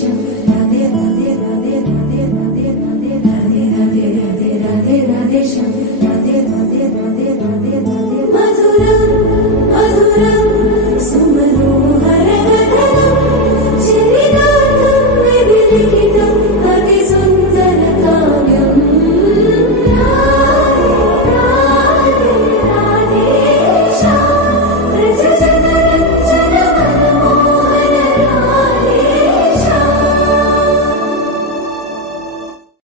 Shyam Radhe Radhe Radhe Radhe Radhe Radhe Radhe Radhe Radhe Radhe Radhe Shyam Radhe Radhe Radhe Radhe Radhe Madhuram Madhuram Soomro